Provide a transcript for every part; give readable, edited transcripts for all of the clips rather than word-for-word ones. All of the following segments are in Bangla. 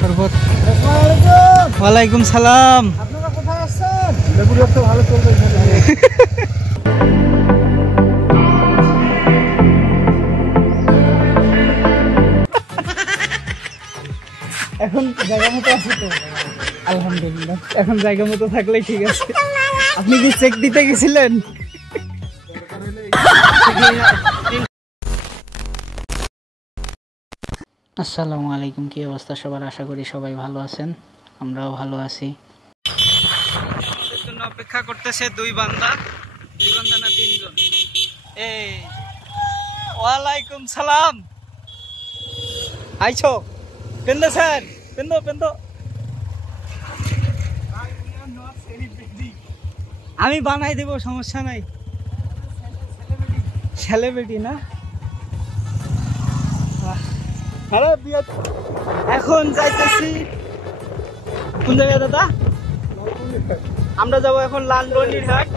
শরবত। ওয়ালাইকুম সালাম। আপনারা কোথায় আছেন? লেবুর ব্যবসা ভালো চলবে এখানে। এখন জায়গা মতো আছে তো? আলহামদুলিল্লাহ, এখন জায়গা মতো থাকলেই ঠিক আছে। আপনি কি চেক দিতে গেছিলেন? আসসালামু আলাইকুম, কি অবস্থা সবার? আশা করি সবাই ভালো আছেন, আমরাও ভালো আছি। আমাদের জন্য অপেক্ষা করতেছে দুই বান্দা না তিনজন। এই ওয়ালাইকুম সালাম। আইছো পেন্দো স্যার, পেন্দো। আমি বানাই দেব, সমস্যা নাই। সেলিব্রিটি না? এখন যাইতেছি কোন জায়গায় দাদা? আমরা যাবো এখন লালমনিরহাট।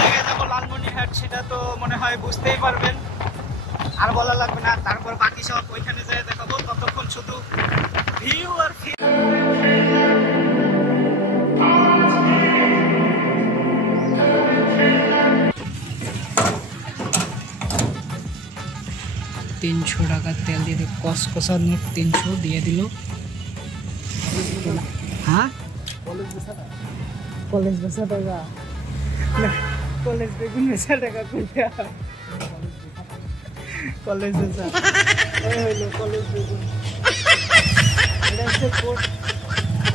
জায়গায় যাবো লালমনিরহাট, সেটা তো মনে হয় বুঝতেই পারবেন, আর বলা লাগবে না। তারপর বাকি সব ওইখানে যেয়ে দেখাবো। ততক্ষণ শুধু ভিউ আর ভিউ। $300 তেল দিয়ে দিল, কসকসা নোট 300 দিয়ে দিল। হ্যাঁ, কলেজ বেচা টাকা, কলেজ বেগুন বেচা টাকা কইয়া কলেজ বেচা হইলো কলেজ বেগুন। এটা হচ্ছে কোড,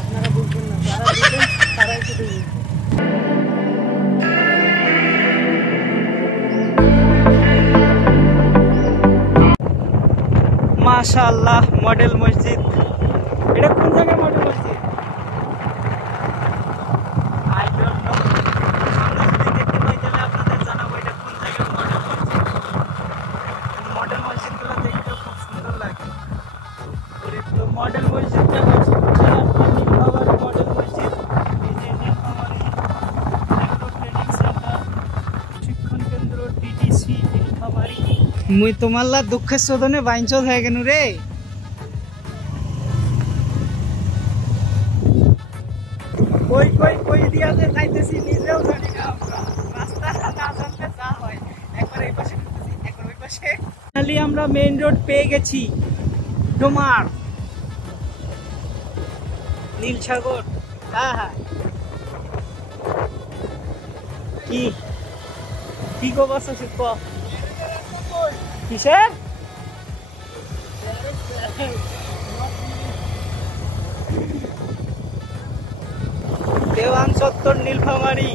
আপনারা বুঝবেন না, যারা বুঝবেন তারাই শুধু বুঝবেন। মাশাআল্লাহ, মডেল মসজিদ। এটা কোন জায়গায় মডেল মসজিদ? I don't know. আমরা যদি দেখতে পাই তাহলে আপনাদের জানাবো এটা কোন জায়গায় মডেল মসজিদ। মডেল মসজিদগুলো দেখতে খুব সুন্দর লাগে। তো মডেল মসজিদটা হচ্ছে নীলফামারী মডেল মসজিদ। এই যে নীলফামারী ট্রেনিং সেন্টার, শিক্ষণ কেন্দ্র, টিটিসি নীলফামারী। মুই তোমাল্লা দুঃখের শোধনে বাইঞ্চল হয়ে গেল রে। কই দিয়া যে যাইতেছি নিজেও জানি না। রাস্তা না জানলে যা হয়, একবার এই পাশে ঢুকতেছি, একবার ওই পাশে। ফাইনালি আমরা মেইন রোড পেয়ে গেছি। ডোমার নীলসাগর। হ্যাঁ, কি গো বাস আছে তো কিসের? দেওয়ান চত্বর, নীলফামারী,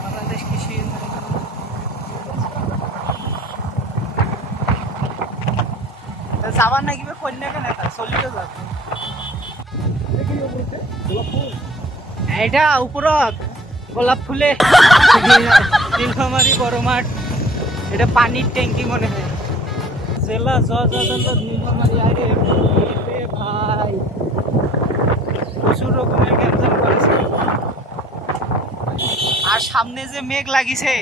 বাংলাদেশ কৃষি। যাবার নাকি কন্যা কেন চলিতে যাবে। এটা উপরত গোলাপ ফুলে নীলফামারী বড় মাঠ। এটা পানির ট্যাঙ্কি মনে হয়। জেলা জজ আদালত নীলফামারী। আরে ভাই, প্রচুর রকমের গ্যাঞ্জাম করেছে। আর সামনে যে মেঘ লাগিছে,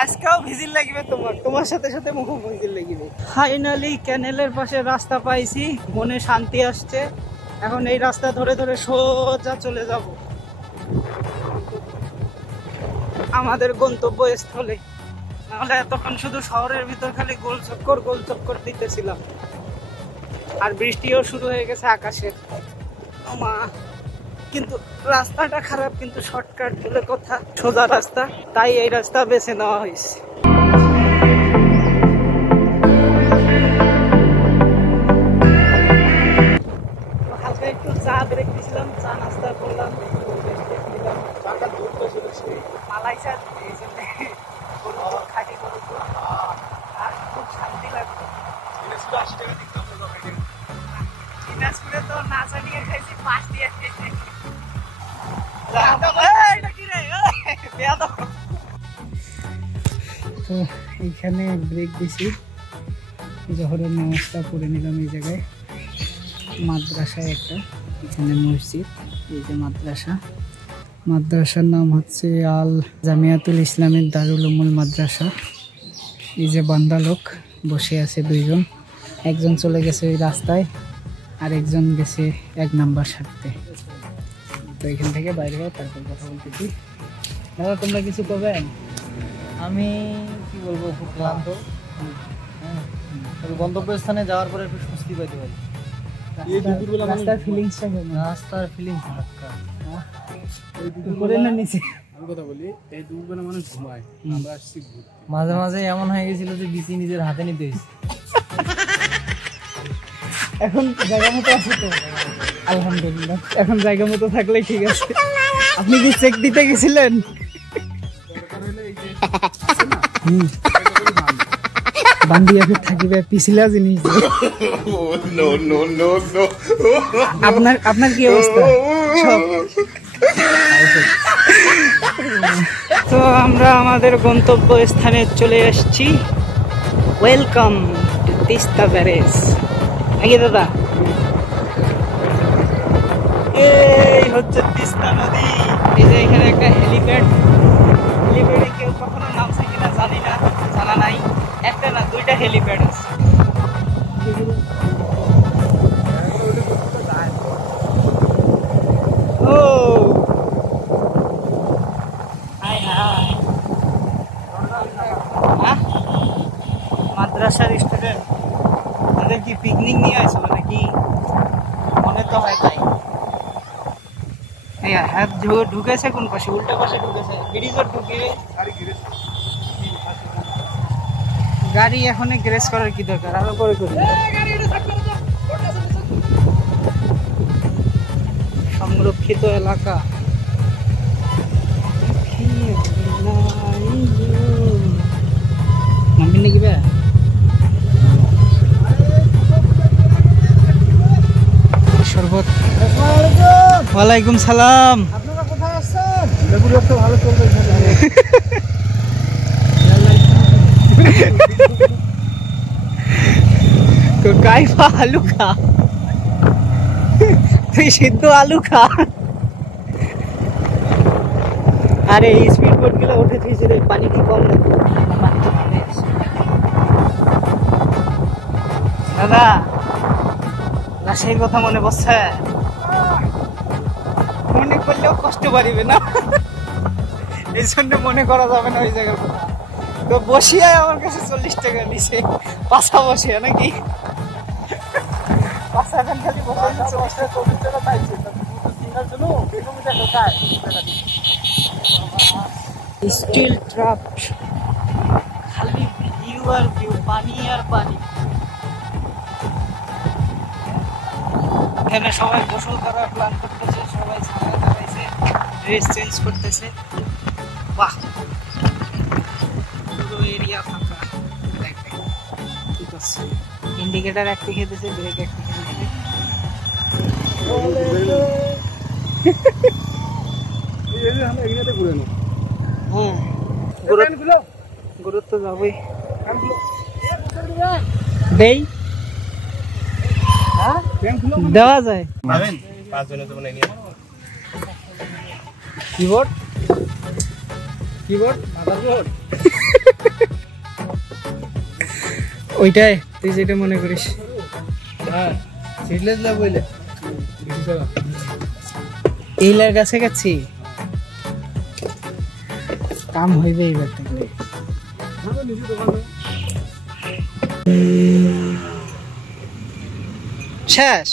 আজকেও ভিজিল লাগবে, তোমার সাথে সাথে মুখও ভিজিল লাগবে। ফাইনালি ক্যানেলের পাশে রাস্তা পাইছি, মনে শান্তি আসছে। এখন এই রাস্তা ধরে ধরে সোজা চলে যাব আমাদের গন্তব্যস্থলে। নাহলে এতক্ষণ শুধু শহরের ভিতর খালি গোল চক্কর দিতেছিলাম। আর বৃষ্টিও শুরু হয়ে গেছে আকাশে। কিন্তু রাস্তাটা খারাপ, কিন্তু শর্টকাট বলে কথা, সোজা রাস্তা, তাই এই রাস্তা বেছে নেওয়া হয়েছে। হালকা একটু চা ব্রেক দিয়েছিলাম, চা নাস্তা করলাম, মালাই চা, এই জন্য খাটি গরু আর খুব শান্তি লাগবে। দিনাজপুরে তো নাচা নিয়ে খাইছি, 5 দিয়ে খাইছি। তো এইখানে ব্রেক দিছি, জোহরের নামাজটা পড়ে নিলাম। এই জায়গায় মাদ্রাসায় একটা, এখানে মসজিদ, এই যে মাদ্রাসার নাম হচ্ছে আল জামিয়াতুল ইসলামের দারুল উমুল মাদ্রাসা। এই যে বান্দা লোক বসে আছে দুইজন, একজন চলে গেছে ওই রাস্তায়, আর একজন গেছে 1 নাম্বার সারতে। তো এখান থেকে বাইরে হয়ে তারপর কথা বলতেছি। দাদা তোমরা কিছু করবে? আমি কি বলবো, খুব ক্লান্ত। তবে গন্তব্যস্থানে যাওয়ার পরে একটু স্বস্তি পেতে পারি। রাস্তার ফিলিংসটা কেমন? রাস্তার ফিলিংস উপরে না নিচে? আমি কথা বলি, এই দুপুরবেলা মানুষ ঘুমায়, আমরা আসছি ঘুরতে। মাঝে মাঝে এমন হয়ে গেছিল যে বিচি নিজের হাতে নিতে হয়েছে। এখন জায়গা মতো আছে তো? আলহামদুলিল্লাহ, এখন জায়গা মতো থাকলে ঠিক আছে। আপনি কি চেক দিতে গেছিলেন? বান্দিয়া ফির থাকিবে পিছলা জিনিস। আপনার কি অবস্থা? তো আমরা আমাদের গন্তব্য স্থানে চলে এসেছি। Welcome to Teesta barrage. নাকি দাদা? এই হচ্ছে তিস্তা নদী। এই যে এখানে একটা হেলিপ্যাড, হেলিপ্যাডে কেউ কখনো নামছে কিনা জানি না, জানা নাই। একটা না, 2টা হেলিপ্যাড আছে। ও হাই হাই, মাদ্রাসার স্টুডেন্ট, তাদের কি পিকনিক নিয়ে আসলো নাকি? মনে তো হয় তাই। হ্যাঁ, ঢুকেছে কোন পাশে? উল্টা পাশে ঢুকেছে, ব্রিজের ঢুকে। গাড়ি এখনই গ্রেস করার কি দরকার, আরো পরে করি। সংরক্ষিত এলাকা। নামবি নাকি বে? শরবত। ওয়ালাইকুম সালাম। আপনারা কোথায় আসছেন? লেবুর ব্যবসা ভালো চলবে এখানে। কাইফা আলু খা, তুই সিদ্ধ আলু খা। আরে স্পিড বোট গুলো উঠেছিস রে, পানি কি কম না? দাদা রাশের কথা মনে পড়ছে? মনে করলেও কষ্ট পারিবে না, এই জন্য মনে করা যাবে না ওই জায়গার কথা। তো বসিয়া আমার কাছে 40 টাকা নিছে, পাশা বসিয়া নাকি? স্টিল ট্রাপ, খালি ভিউ আর ভিউ, পানি আর পানি। এখানে সবাই গোসল করার প্ল্যান করতেছে, সবাই ছায়া দাঁড়াইছে, ড্রেস চেঞ্জ করতেছে। বাহ, পুরো এরিয়া ফাঁকা। ঠিক আছে, ইন্ডিকেটার একটা খেতেছে, ব্রেক একটা খেতেছে। হ্যাঁ, গুরুত্ব যাবই। দেই দেওয়া যায়। কিবোর্ড কিবোর্ড মাদারবোর্ড ওইটাই, তুই যেটা মনে করিস। হ্যাঁ, সিডলেস না বইলে এইলার কাছে গেছি, কাম হইবে এইবার থেকে। শেষ।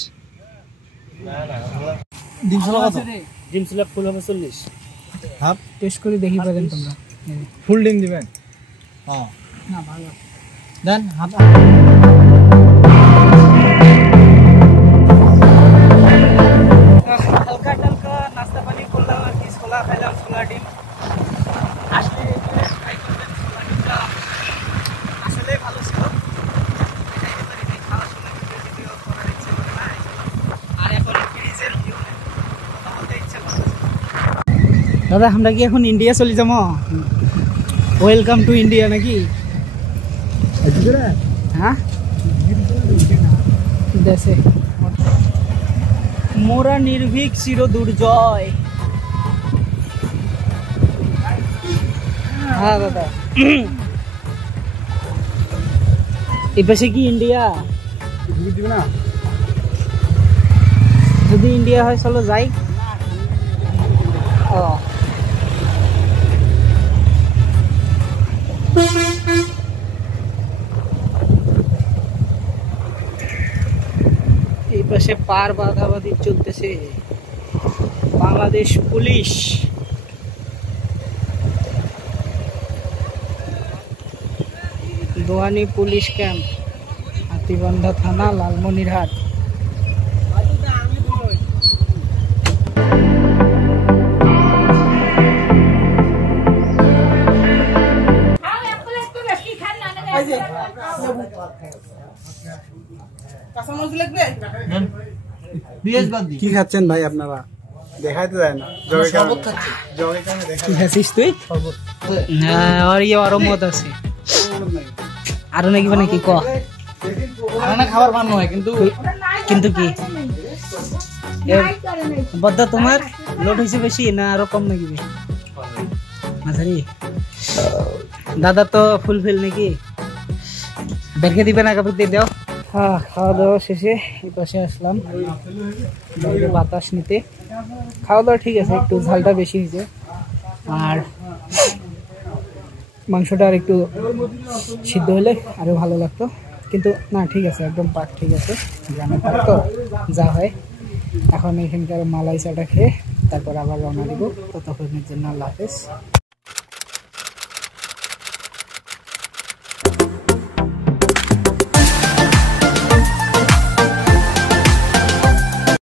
ডিম ছিল ফুল হবে 40। হাফ টেস্ট করে দেখি পারেন তোমরা। ফুল ডিম দিবেন? হ্যাঁ, না ভালো দেন। হাফ হালকা টালকা নাস্তা পানি করলাম আর কি, ছোলা খাইলাম, ছোলা ডিম। আসলে আসলে ভালো ছিল। দাদা আমরা কি এখন ইন্ডিয়া চলে যাবো? ওয়েলকাম টু ইন্ডিয়া নাকি? হ্যাঁ, দেশে মোরা নির্ভীক চির দুর্জয়। হ্যাঁ দাদা, এই পাশে কি ইন্ডিয়া? ঢুকে দিবে না? যদি ইন্ডিয়া হয় চলো যাই। ও এই পাশে পার বাধাবাধি চলতেছে Bangladesh police. Doani police camp, Hatibandha থানা, লালমনিরহাট। কি খাচ্ছেন ভাই আপনারা? দেখাইতে যায় না। কি খাচ্ছিস তুই? হ্যাঁ, আর ইয়ে আরো মত আছে। আরো নাকি মানে কি ক? খাবার বানানো হয় কিন্তু কিন্তু কি বদ্দা তোমার লোড হয়েছে বেশি না আরো কম নাকি? মাঝারি। দাদা তো ফুলফিল নাকি? ব্যাগে দিবে না কাপড় দিয়ে দাও। হ্যাঁ, খাওয়া দাওয়া শেষে এই পাশে আসলাম বাইরে বাতাস নিতে। খাওয়া দাওয়া ঠিক আছে, একটু ঝালটা বেশি হয়েছে আর মাংসটা আর একটু সিদ্ধ হলে আরো ভালো লাগতো, কিন্তু না ঠিক আছে, একদম পাক ঠিক আছে। গ্রামের পাক তো যা হয়। এখন এখানকার মালাই চাটা খেয়ে তারপর আবার রওনা দিব। ততক্ষণের জন্য আল্লাহ হাফেজ।